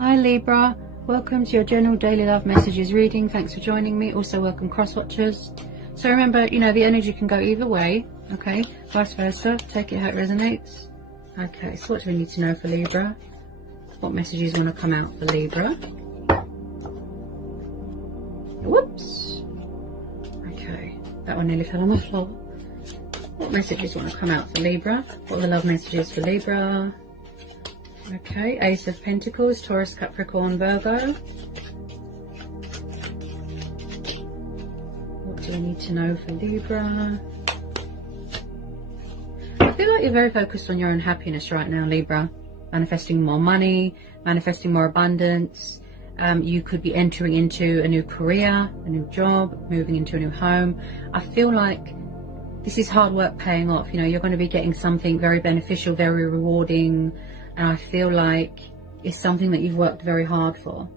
Hi Libra, welcome to your general daily love messages reading. Thanks for joining me. Also welcome cross watchers. So remember, you know, the energy can go either way, okay? Vice versa, take it how it resonates. Okay, so what do we need to know for Libra? What messages want to come out for Libra? Whoops. Okay, that one nearly fell on the floor. What messages want to come out for Libra? What are the love messages for Libra? Okay, Ace of Pentacles, Taurus, Capricorn, Virgo. What do we need to know for Libra? I feel like you're very focused on your own happiness right now, Libra. Manifesting more money, manifesting more abundance. You could be entering into a new career, a new job, moving into a new home. I feel like this is hard work paying off. You know, you're going to be getting something very beneficial, very rewarding. And I feel like it's something that you've worked very hard for.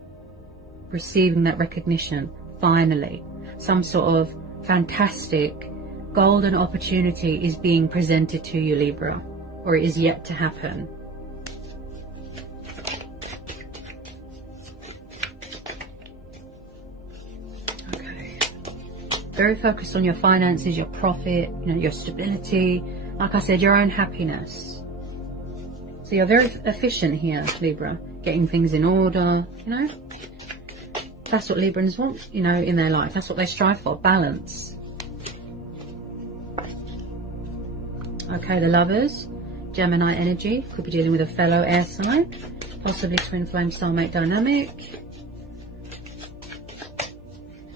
Receiving that recognition, finally. Some sort of fantastic golden opportunity is being presented to you, Libra. Or it is yet to happen. Okay. Very focused on your finances, your profit, you know, your stability. Like I said, your own happiness. So you're very efficient here, Libra, getting things in order, you know. That's what Librans want, you know, in their life. That's what they strive for, balance. Okay, the Lovers, Gemini energy, could be dealing with a fellow air sign, possibly twin flame soulmate dynamic.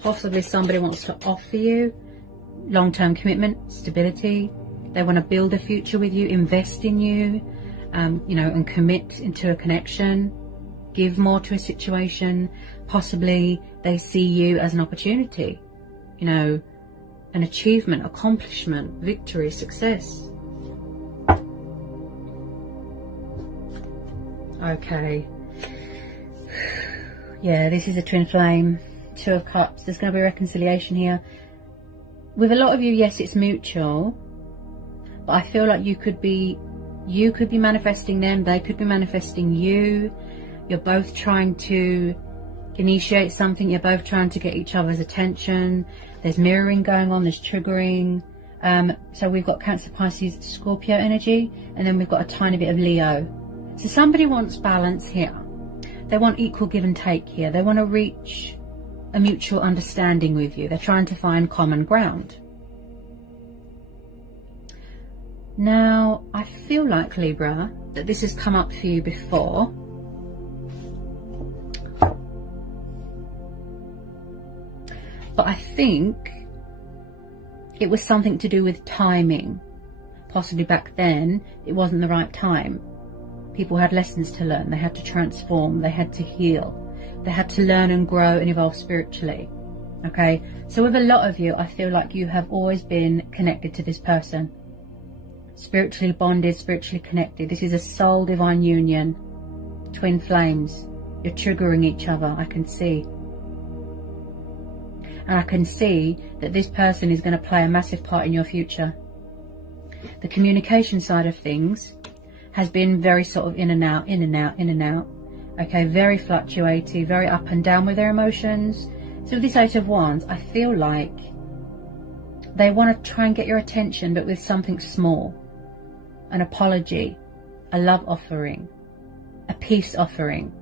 Possibly somebody wants to offer you long-term commitment, stability. They want to build a future with you, invest in you. You know, and commit into a connection, give more to a situation. Possibly they see you as an opportunity, you know, an achievement, accomplishment, victory, success. Okay. Yeah, this is a twin flame, Two of Cups. There's going to be reconciliation here. With a lot of you, yes, it's mutual, but I feel like you could be manifesting them, they could be manifesting you. You're both trying to initiate something, you're both trying to get each other's attention. There's mirroring going on, there's triggering. So we've got Cancer, Pisces, Scorpio energy, and then we've got a tiny bit of Leo. So somebody wants balance here. They want equal give and take here. They want to reach a mutual understanding with you. They're trying to find common ground. Now, I feel like, Libra, that this has come up for you before. But I think it was something to do with timing. Possibly back then, it wasn't the right time. People had lessons to learn. They had to transform. They had to heal. They had to learn and grow and evolve spiritually. Okay? So with a lot of you, I feel like you have always been connected to this person. Spiritually bonded, spiritually connected. This is a soul divine union. Twin flames. You're triggering each other, I can see. And I can see that this person is going to play a massive part in your future. The communication side of things has been very sort of in and out, in and out, in and out. Okay, very fluctuating, very up and down with their emotions. So with this Eight of Wands, I feel like they want to try and get your attention, but with something small. An apology, a love offering, a peace offering.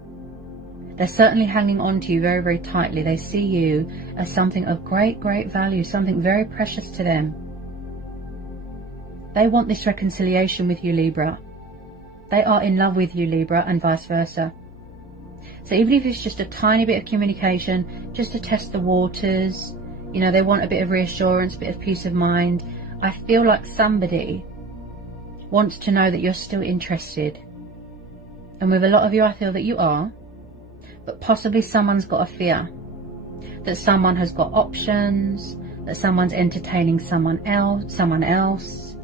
They're certainly hanging on to you very, very tightly. They see you as something of great, great value, something very precious to them. They want this reconciliation with you, Libra. They are in love with you, Libra, and vice versa. So even if it's just a tiny bit of communication, just to test the waters, you know, they want a bit of reassurance, a bit of peace of mind. I feel like somebody wants to know that you're still interested. And with a lot of you, I feel that you are. But possibly someone's got a fear. That someone has got options. That someone's entertaining someone else.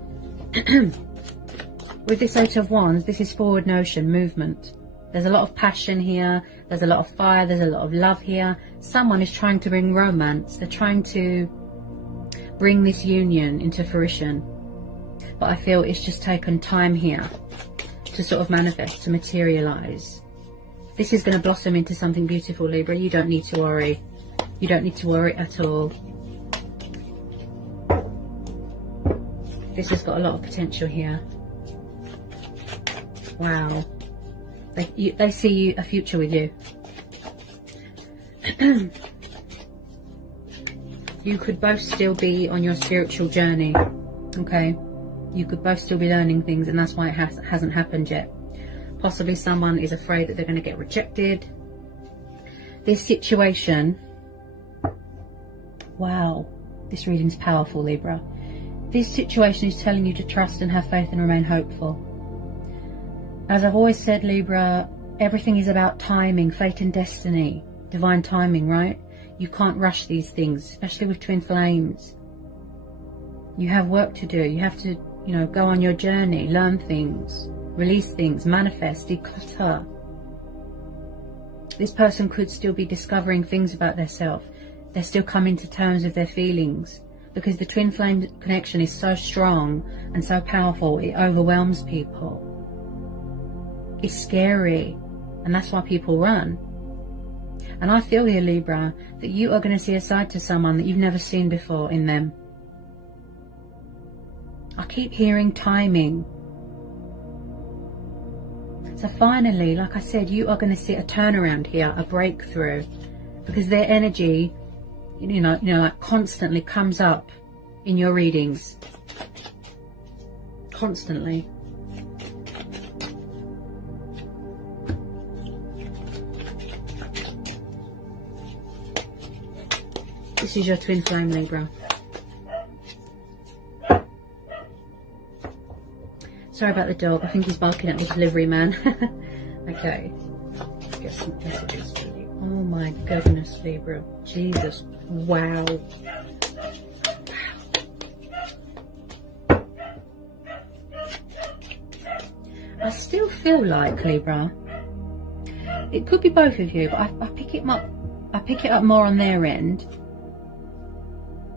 With this Eight of Wands, this is forward motion, movement. There's a lot of passion here. There's a lot of fire. There's a lot of love here. Someone is trying to bring romance. They're trying to bring this union into fruition. But I feel it's just taken time here to sort of manifest, to materialize. This is going to blossom into something beautiful, Libra. You don't need to worry. You don't need to worry at all. This has got a lot of potential here. Wow. They see a future with you. You could both still be on your spiritual journey. Okay? You could both still be learning things, and that's why it hasn't happened yet. Possibly someone is afraid that they're going to get rejected. This situation... Wow. This reading's powerful, Libra. This situation is telling you to trust and have faith and remain hopeful. As I've always said, Libra, everything is about timing, fate and destiny. Divine timing, right? You can't rush these things, especially with twin flames. You have work to do. You have to, you know, go on your journey, learn things, release things, manifest, declutter. This person could still be discovering things about themselves. They're still coming to terms with their feelings, because the twin flame connection is so strong and so powerful, it overwhelms people. It's scary, and that's why people run. And I feel here, Libra, that you are going to see a side to someone that you've never seen before in them. I keep hearing timing. So finally, like I said, you are going to see a turnaround here, a breakthrough, because their energy, you know, like constantly comes up in your readings. Constantly. This is your twin flame, Libra. Sorry about the dog. I think he's barking at the delivery man. Okay. Let's get some messages for you. Oh my goodness, Libra. Jesus. Wow. I still feel like, Libra, it could be both of you, but I pick it up more on their end,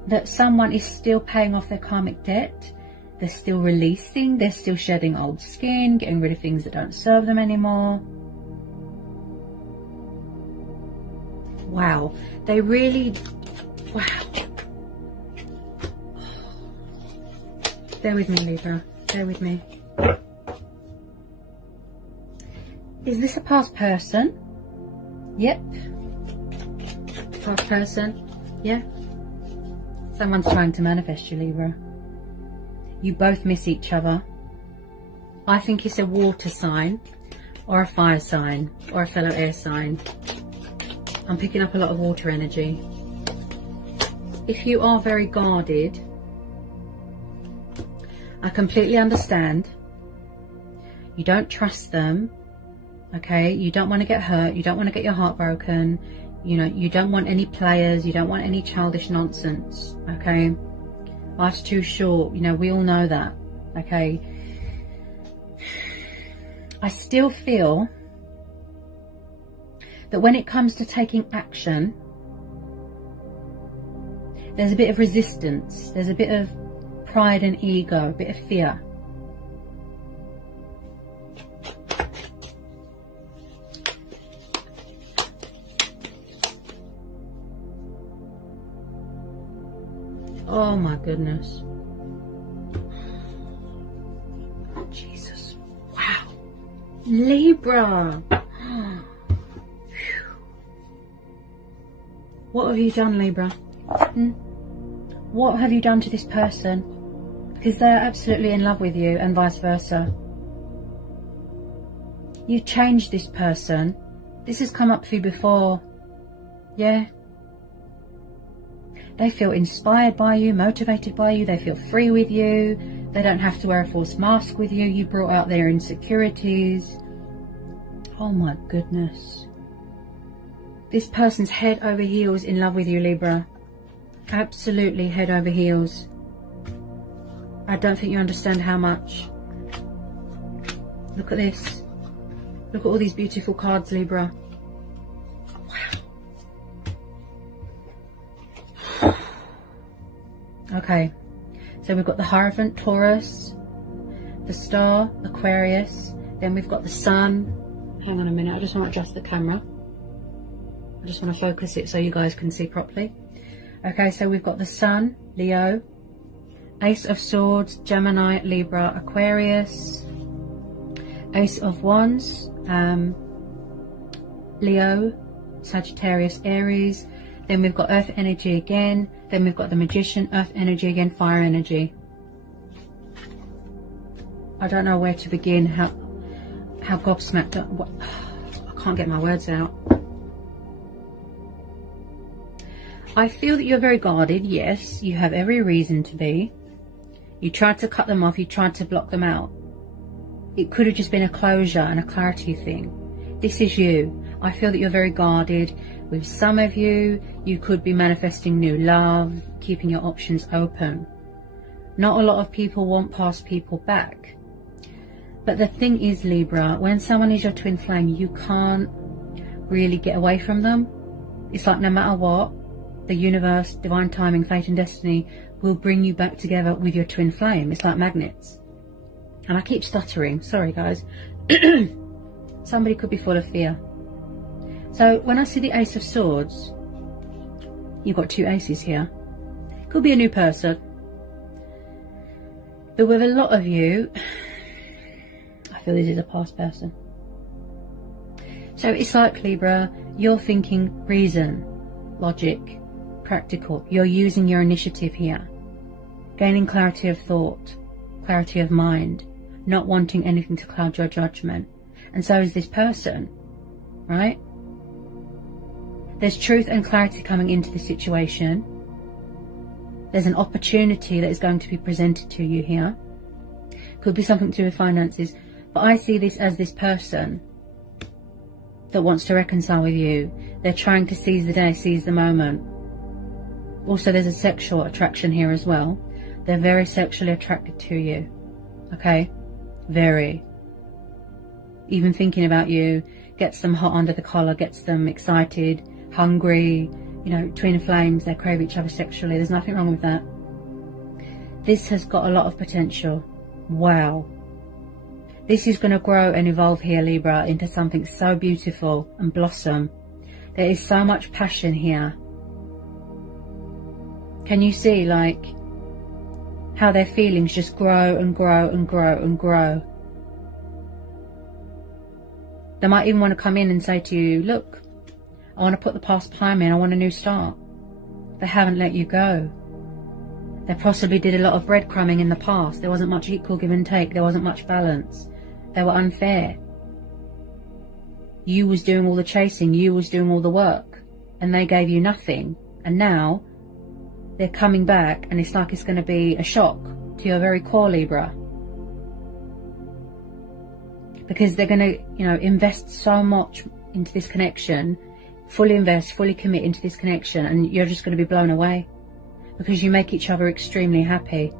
that someone is still paying off their karmic debt. They're still releasing, they're still shedding old skin, getting rid of things that don't serve them anymore. Wow, they really, wow. Bear with me, Libra, bear with me. Is this a past person? Yep. Past person, yeah. Someone's trying to manifest you, Libra. You both miss each other. I think it's a water sign, or a fire sign, or a fellow air sign. I'm picking up a lot of water energy. If you are very guarded, I completely understand. You don't trust them, okay? You don't want to get hurt. You don't want to get your heart broken. You know, you don't want any players. You don't want any childish nonsense, okay? Life's too short. You know, we all know that, okay? I still feel that when it comes to taking action, there's a bit of resistance. There's a bit of pride and ego, a bit of fear. Oh my goodness. Jesus. Wow. Libra. What have you done, Libra? What have you done to this person? Because they're absolutely in love with you, and vice versa. You changed this person. This has come up for you before. Yeah. They feel inspired by you, motivated by you. They feel free with you. They don't have to wear a false mask with you. You brought out their insecurities. Oh my goodness. This person's head over heels in love with you, Libra. Absolutely head over heels. I don't think you understand how much. Look at this. Look at all these beautiful cards, Libra. Wow. Okay. So we've got the Hierophant, Taurus, the Star, Aquarius. Then we've got the Sun, hang on a minute, I just want to adjust the camera. I just want to focus it so you guys can see properly. Okay, so we've got the Sun, Leo, Ace of Swords, Gemini, Libra, Aquarius, Ace of Wands, Leo, Sagittarius, Aries. Then we've got Earth energy again. Then we've got the Magician, Earth energy again, Fire energy. I don't know where to begin, how gobsmacked. I can't get my words out. I feel that you're very guarded. Yes, you have every reason to be. You tried to cut them off. You tried to block them out. It could have just been a closure and a clarity thing. This is you. I feel that you're very guarded. With some of you, you could be manifesting new love, keeping your options open. Not a lot of people want past people back. But the thing is, Libra, when someone is your twin flame, you can't really get away from them. It's like no matter what, the universe, divine timing, fate and destiny will bring you back together with your twin flame. It's like magnets. And I keep stuttering. Sorry, guys. Somebody could be full of fear. So when I see the Ace of Swords, you've got two aces here. Could be a new person. But with a lot of you, I feel this is a past person. So it's like, Libra, you're thinking reason, logic, practical. You're using your initiative here. Gaining clarity of thought, clarity of mind, not wanting anything to cloud your judgment. And so is this person, right? There's truth and clarity coming into the situation. There's an opportunity that is going to be presented to you here. Could be something to do with finances. But I see this as this person that wants to reconcile with you. They're trying to seize the day, seize the moment. Also, there's a sexual attraction here as well. They're very sexually attracted to you. Okay? Very. Even thinking about you gets them hot under the collar, gets them excited, hungry. You know, twin flames, they crave each other sexually. There's nothing wrong with that. This has got a lot of potential. Wow. This is going to grow and evolve here, Libra, into something so beautiful and blossom. There is so much passion here. Can you see, like, how their feelings just grow and grow and grow and grow? They might even want to come in and say to you, look, I want to put the past behind me and I want a new start. They haven't let you go. They possibly did a lot of breadcrumbing in the past. There wasn't much equal give and take. There wasn't much balance. They were unfair. You was doing all the chasing. You was doing all the work. And they gave you nothing. And now they're coming back and it's like it's going to be a shock to your very core, Libra. Because they're going to, you know, invest so much into this connection. Fully invest, fully commit into this connection. And you're just going to be blown away. Because you make each other extremely happy.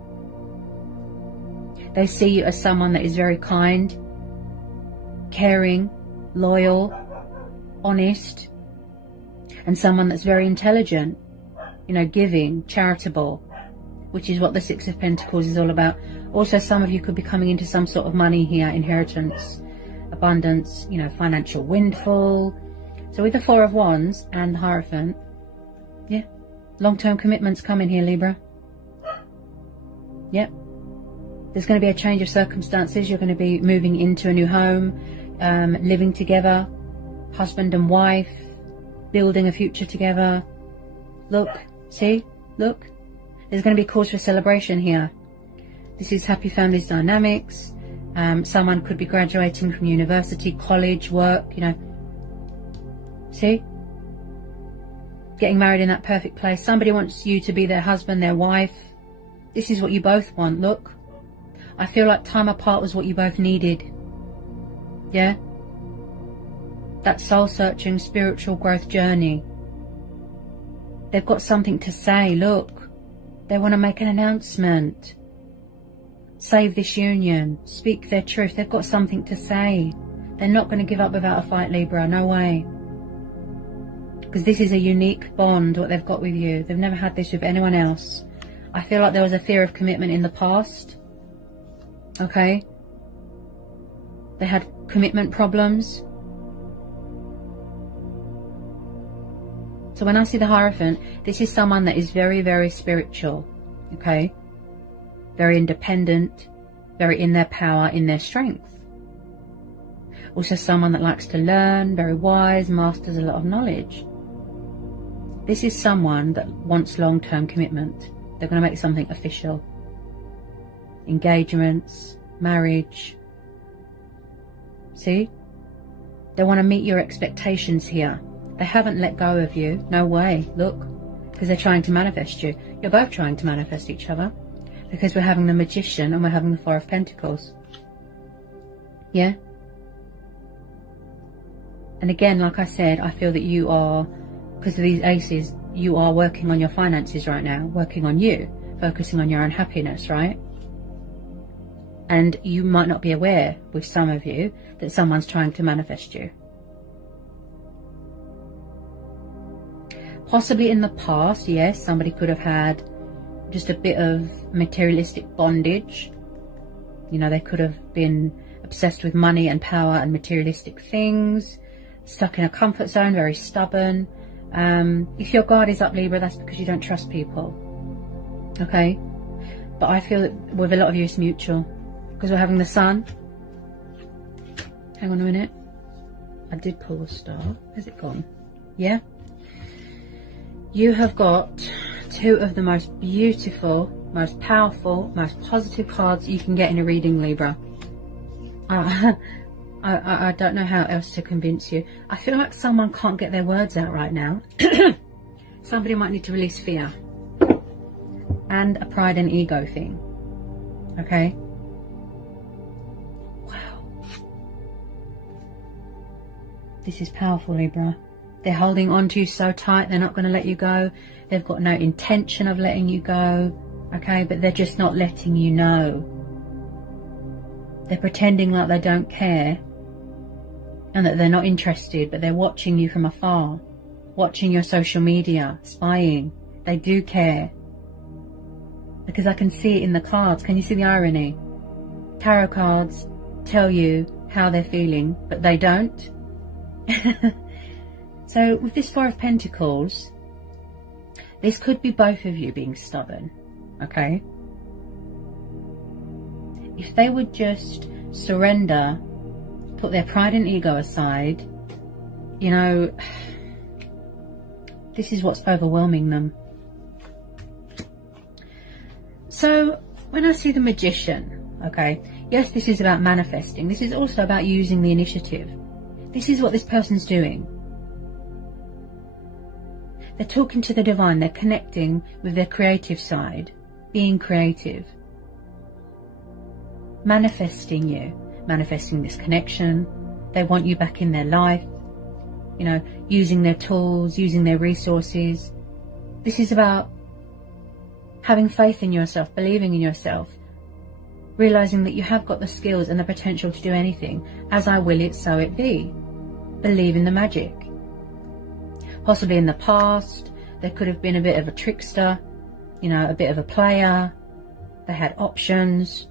They see you as someone that is very kind, caring, loyal, honest, and someone that's very intelligent, you know, giving, charitable, which is what the Six of Pentacles is all about. Also, some of you could be coming into some sort of money here, inheritance, abundance, you know, financial windfall. So with the Four of Wands and the Hierophant, yeah, long-term commitments coming here, Libra. Yep. There's going to be a change of circumstances. You're going to be moving into a new home, living together, husband and wife, building a future together. Look, see, look. There's going to be cause for celebration here. This is happy families dynamics. Someone could be graduating from university, college, work, you know. See? Getting married in that perfect place. Somebody wants you to be their husband, their wife. This is what you both want, look. I feel like time apart was what you both needed. Yeah? That soul-searching, spiritual growth journey. They've got something to say, look. They want to make an announcement. Save this union. Speak their truth. They've got something to say. They're not going to give up without a fight, Libra. No way. Because this is a unique bond, what they've got with you. They've never had this with anyone else. I feel like there was a fear of commitment in the past. Okay? They had commitment problems. So when I see the Hierophant, this is someone that is very, very spiritual, okay? Very independent, very in their power, in their strength. Also someone that likes to learn, very wise, masters a lot of knowledge. This is someone that wants long-term commitment. They're going to make something official. Engagements, marriage. See? They want to meet your expectations here. They haven't let go of you. No way. Look. Because they're trying to manifest you. You're both trying to manifest each other. Because we're having the Magician and we're having the Four of Pentacles. Yeah? And again, like I said, I feel that you are, because of these aces, you are working on your finances right now. Working on you. Focusing on your own happiness, right? And you might not be aware, with some of you, that someone's trying to manifest you. Possibly in the past, yes, somebody could have had just a bit of materialistic bondage. You know, they could have been obsessed with money and power and materialistic things, stuck in a comfort zone, very stubborn. If your guard is up, Libra, that's because you don't trust people. Okay? But I feel that with a lot of you it's mutual. Because we're having the Sun. Hang on a minute. I did pull the star. Has it gone? Yeah? You have got two of the most beautiful, most powerful, most positive cards you can get in a reading, Libra. I don't know how else to convince you. I feel like someone can't get their words out right now. Somebody might need to release fear. And a pride and ego thing. Okay? Wow. This is powerful, Libra. They're holding on to you so tight, they're not going to let you go. They've got no intention of letting you go. Okay? But they're just not letting you know. They're pretending like they don't care. And that they're not interested, but they're watching you from afar. Watching your social media, spying. They do care. Because I can see it in the cards. Can you see the irony? Tarot cards tell you how they're feeling, but they don't. So with this Four of Pentacles, this could be both of you being stubborn. Okay? If they would just surrender, put their pride and ego aside, you know, this is what's overwhelming them. So when I see the Magician, okay, yes, this is about manifesting. This is also about using the initiative. This is what this person's doing. They're talking to the divine. They're connecting with their creative side, being creative, manifesting you, manifesting this connection. They want you back in their life, you know, using their tools, using their resources. This is about having faith in yourself, believing in yourself, realizing that you have got the skills and the potential to do anything. As I will it, so it be. Believe in the magic. Possibly in the past, there could have been a bit of a trickster, you know, a bit of a player. They had options.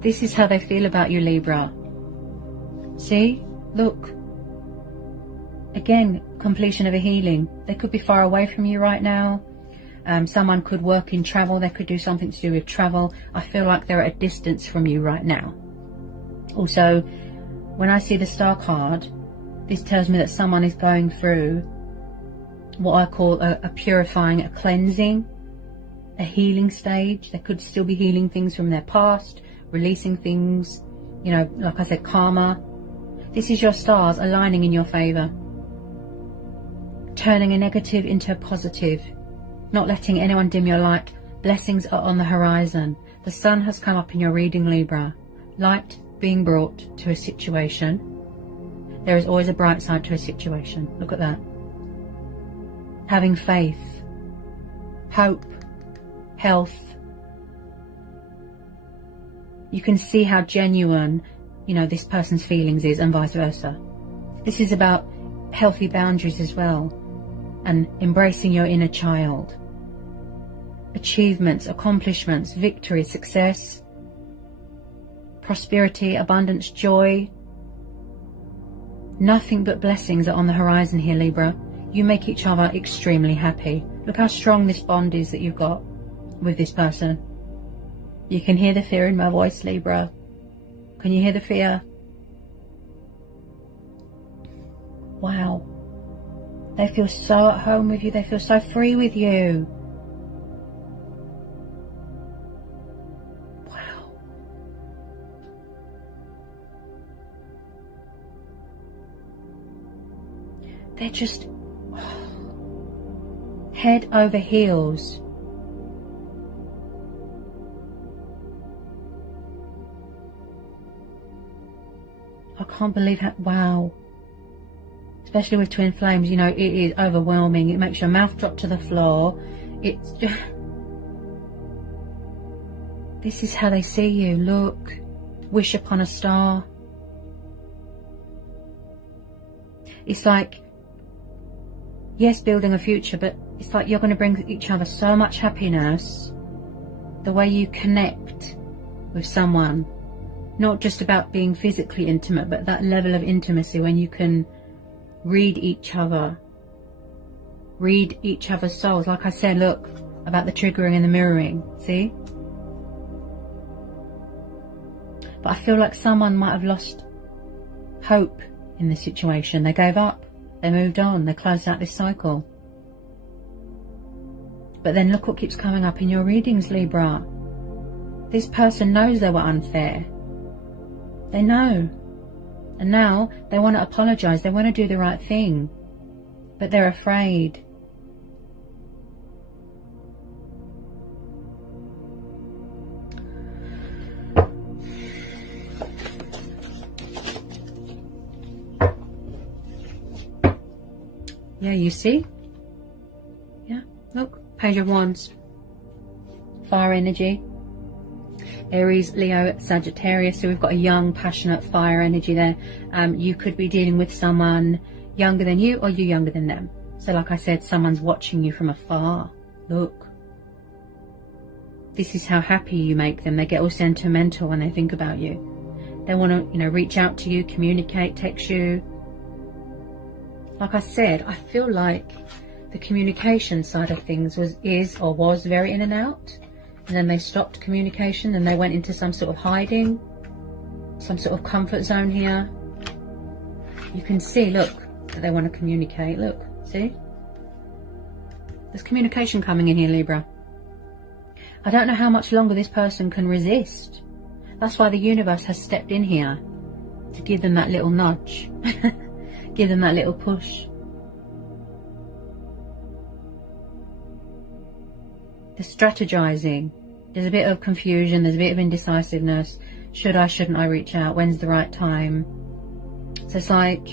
This is how they feel about you, Libra. See? Look. Again, completion of a healing. They could be far away from you right now. Someone could work in travel. They could do something to do with travel. I feel like they're at a distance from you right now. Also, when I see the Star card, this tells me that someone is going through what I call a purifying, a cleansing, a healing stage. They could still be healing things from their past, releasing things, you know, like I said, karma. This is your stars aligning in your favor. Turning a negative into a positive. Not letting anyone dim your light. Blessings are on the horizon. The sun has come up in your reading, Libra. Light being brought to a situation. There is always a bright side to a situation. Look at that. Having faith, hope, health. You can see how genuine, you know, this person's feelings is, and vice versa. This is about healthy boundaries as well, and embracing your inner child. Achievements, accomplishments, victory, success, prosperity, abundance, joy. Nothing but blessings are on the horizon here, Libra. You make each other extremely happy. Look how strong this bond is that you've got with this person. You can hear the fear in my voice, Libra. Can you hear the fear? Wow. They feel so at home with you. They feel so free with you. Wow. They're just head over heels. I can't believe how, wow. Especially with twin flames, you know, it is overwhelming. It makes your mouth drop to the floor. It's just... This is how they see you. Look. Wish upon a star. It's like, yes, building a future, but it's like you're going to bring each other so much happiness. The way you connect with someone. Not just about being physically intimate, but that level of intimacy when you can read each other, read each other's souls. Like I said, look, about the triggering and the mirroring, see? But I feel like someone might have lost hope in this situation. They gave up, they moved on, they closed out this cycle. But then look what keeps coming up in your readings, Libra. This person knows they were unfair. They know. And now they want to apologize. They want to do the right thing. But they're afraid. Yeah, you see? Yeah, look. Page of Wands. Fire energy. Aries, Leo, Sagittarius. So we've got a young, passionate fire energy there. You could be dealing with someone younger than you, or you younger than them. So like I said, someone's watching you from afar. Look. This is how happy you make them. They get all sentimental when they think about you. They want to, you know, reach out to you, communicate, text you. Like I said, I feel like the communication side of things was very in and out. And then they stopped communication and they went into some sort of hiding, some sort of comfort zone here. You can see, look, that they want to communicate. Look, see? There's communication coming in here, Libra. I don't know how much longer this person can resist. That's why the universe has stepped in here to give them that little nudge, give them that little push. They're strategizing. There's a bit of confusion, there's a bit of indecisiveness. Should I, shouldn't I reach out? When's the right time? So it's like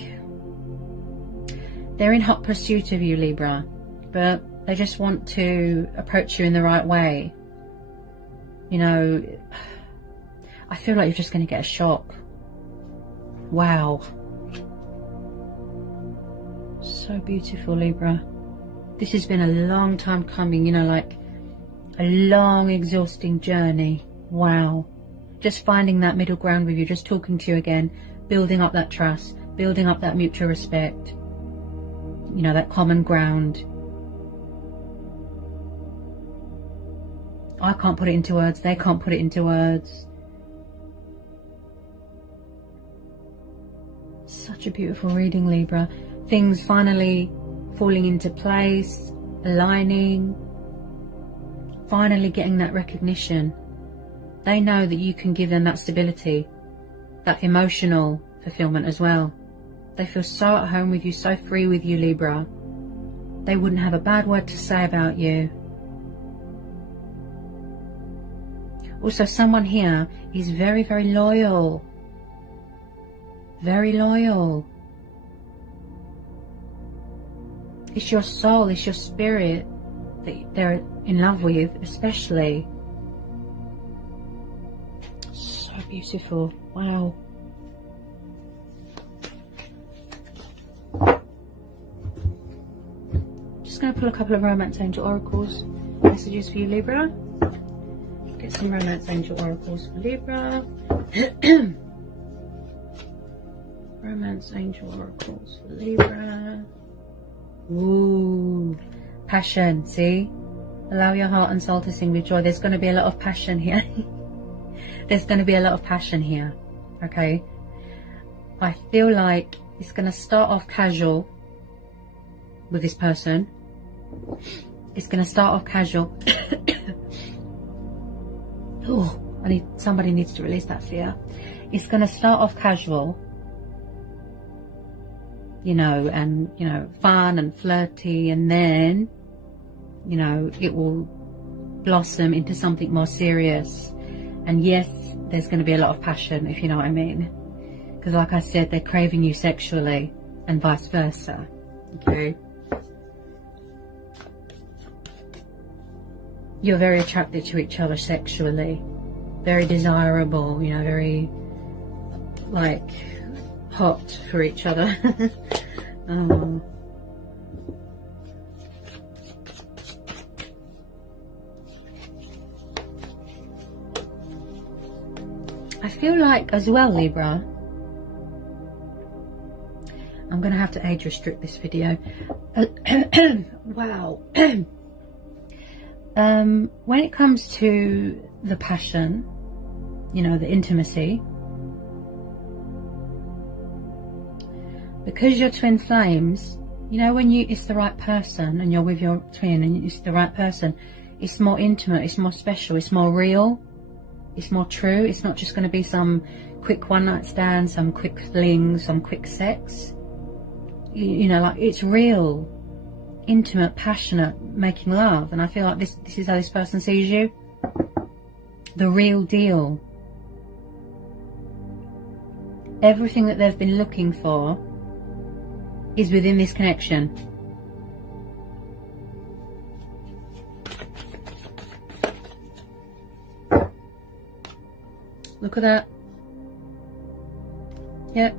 they're in hot pursuit of you, Libra, but they just want to approach you in the right way. You know, I feel like you're just going to get a shock. Wow. So beautiful, Libra. This has been a long time coming, you know, like a long, exhausting journey. Wow. Just finding that middle ground with you, just talking to you again, building up that trust, building up that mutual respect, you know, that common ground. I can't put it into words, they can't put it into words. Such a beautiful reading, Libra. Things finally falling into place, aligning, finally getting that recognition. They know that you can give them that stability, that emotional fulfillment as well. They feel so at home with you, so free with you, Libra. They wouldn't have a bad word to say about you. Also, someone here is very, very loyal. Very loyal. It's your soul, it's your spirit that they're in love with, especially. So beautiful. Wow. Just going to pull a couple of romance angel oracles messages for you, Libra. Get some romance angel oracles for Libra. Romance Angel Oracles for Libra. Ooh, passion, see? Allow your heart and soul to sing with joy. There's going to be a lot of passion here. There's going to be a lot of passion here, okay? I feel like it's going to start off casual with this person. It's going to start off casual. Oh, somebody needs to release that fear. It's going to start off casual, you know, and, you know, fun and flirty, and then, you know, it will blossom into something more serious. And yes, there's going to be a lot of passion, if you know what I mean. Because like I said, they're craving you sexually and vice versa. Okay. You're very attracted to each other sexually. Very desirable, you know, very, like, hot for each other. I feel like as well, Libra, I'm going to have to age restrict this video. Wow. When it comes to the passion, you know, the intimacy, because you're twin flames, you know, when it's the right person and you're with your twin and it's the right person, it's more intimate, it's more special, it's more real, it's more true. It's not just going to be some quick one night stand, some quick fling, some quick sex. You know, like, it's real, intimate, passionate, making love. And I feel like this is how this person sees you. The real deal. Everything that they've been looking for is within this connection. Look at that. Yep.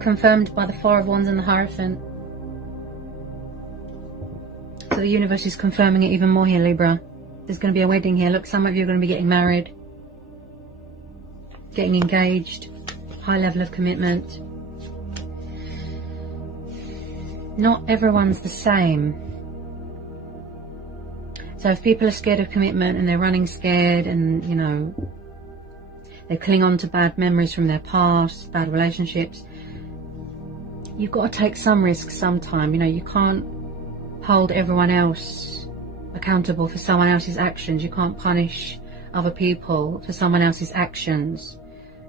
Confirmed by the Four of Wands and the Hierophant. So the universe is confirming it even more here, Libra. There's going to be a wedding here. Look, some of you are going to be getting married, getting engaged, high level of commitment. Not everyone's the same. So if people are scared of commitment and they're running scared and, you know, they cling on to bad memories from their past, bad relationships, you've got to take some risks sometime. You know, you can't hold everyone else accountable for someone else's actions. You can't punish other people for someone else's actions.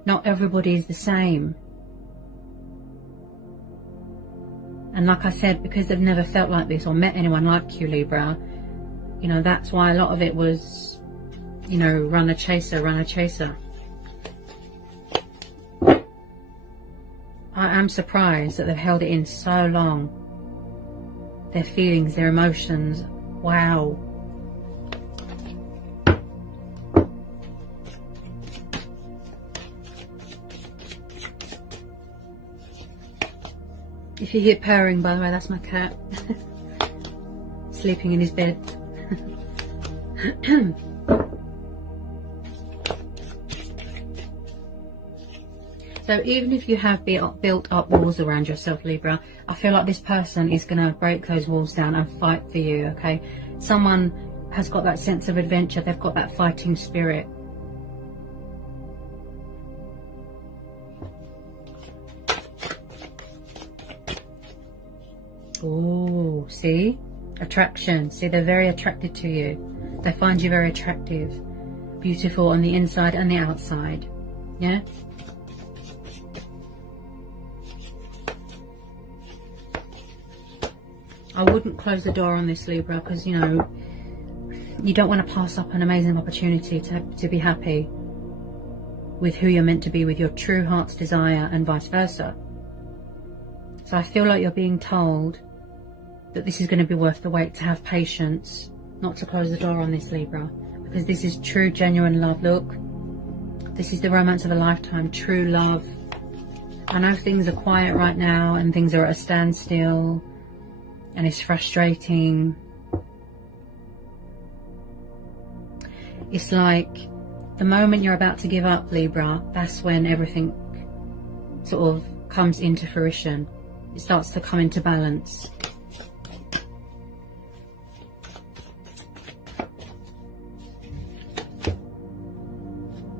Not everybody is the same. And like I said, because they've never felt like this or met anyone like you, Libra, you know, that's why a lot of it was, you know, runner chaser, runner chaser. I am surprised that they've held it in so long. Their feelings, their emotions. Wow. If you hear purring, by the way, that's my cat. Sleeping in his bed. So even if you have built up walls around yourself, Libra, I feel like this person is going to break those walls down and fight for you, okay? Someone has got that sense of adventure. They've got that fighting spirit. Oh, see? Attraction. See, they're very attracted to you. They find you very attractive. Beautiful on the inside and the outside. Yeah? I wouldn't close the door on this, Libra, because, you know, you don't want to pass up an amazing opportunity to be happy with who you're meant to be, with your true heart's desire, and vice versa. So I feel like you're being told that this is going to be worth the wait, to have patience, not to close the door on this, Libra, because this is true, genuine love. Look, this is the romance of a lifetime, true love. I know things are quiet right now and things are at a standstill and it's frustrating. It's like the moment you're about to give up, Libra, that's when everything sort of comes into fruition. It starts to come into balance.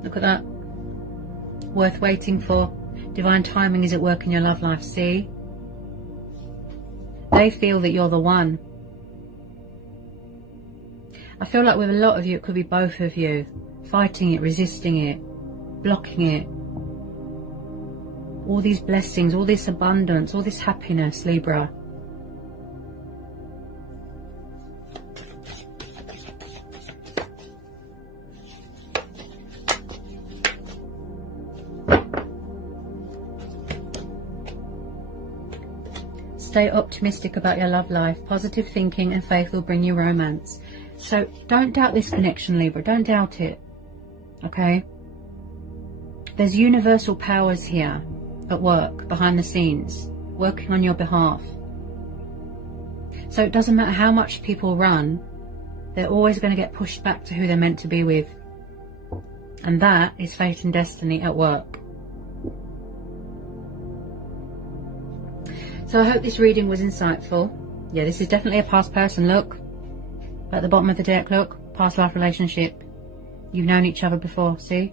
Look at that. Worth waiting for. Divine timing is at work in your love life. See? They feel that you're the one. I feel like with a lot of you, it could be both of you. Fighting it, resisting it, blocking it. All these blessings, all this abundance, all this happiness, Libra. Stay optimistic about your love life. Positive thinking and faith will bring you romance. So don't doubt this connection, Libra. Don't doubt it. Okay? There's universal powers here at work, behind the scenes, working on your behalf. So it doesn't matter how much people run, they're always going to get pushed back to who they're meant to be with. And that is fate and destiny at work. So I hope this reading was insightful. Yeah, this is definitely a past person. Look, at the bottom of the deck, look, past life relationship. You've known each other before, see?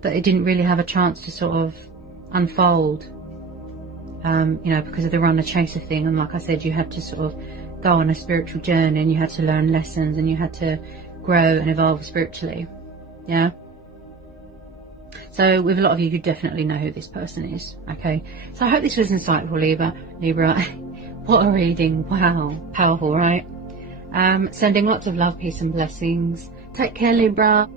But it didn't really have a chance to sort of unfold, you know, because of the runner chaser thing. And like I said, you had to sort of go on a spiritual journey, and you had to learn lessons, and you had to grow and evolve spiritually. Yeah? So with a lot of you, you definitely know who this person is. Okay, so I hope this was insightful, Libra. What a reading. Wow, powerful, right? Sending lots of love, peace and blessings. Take care, Libra.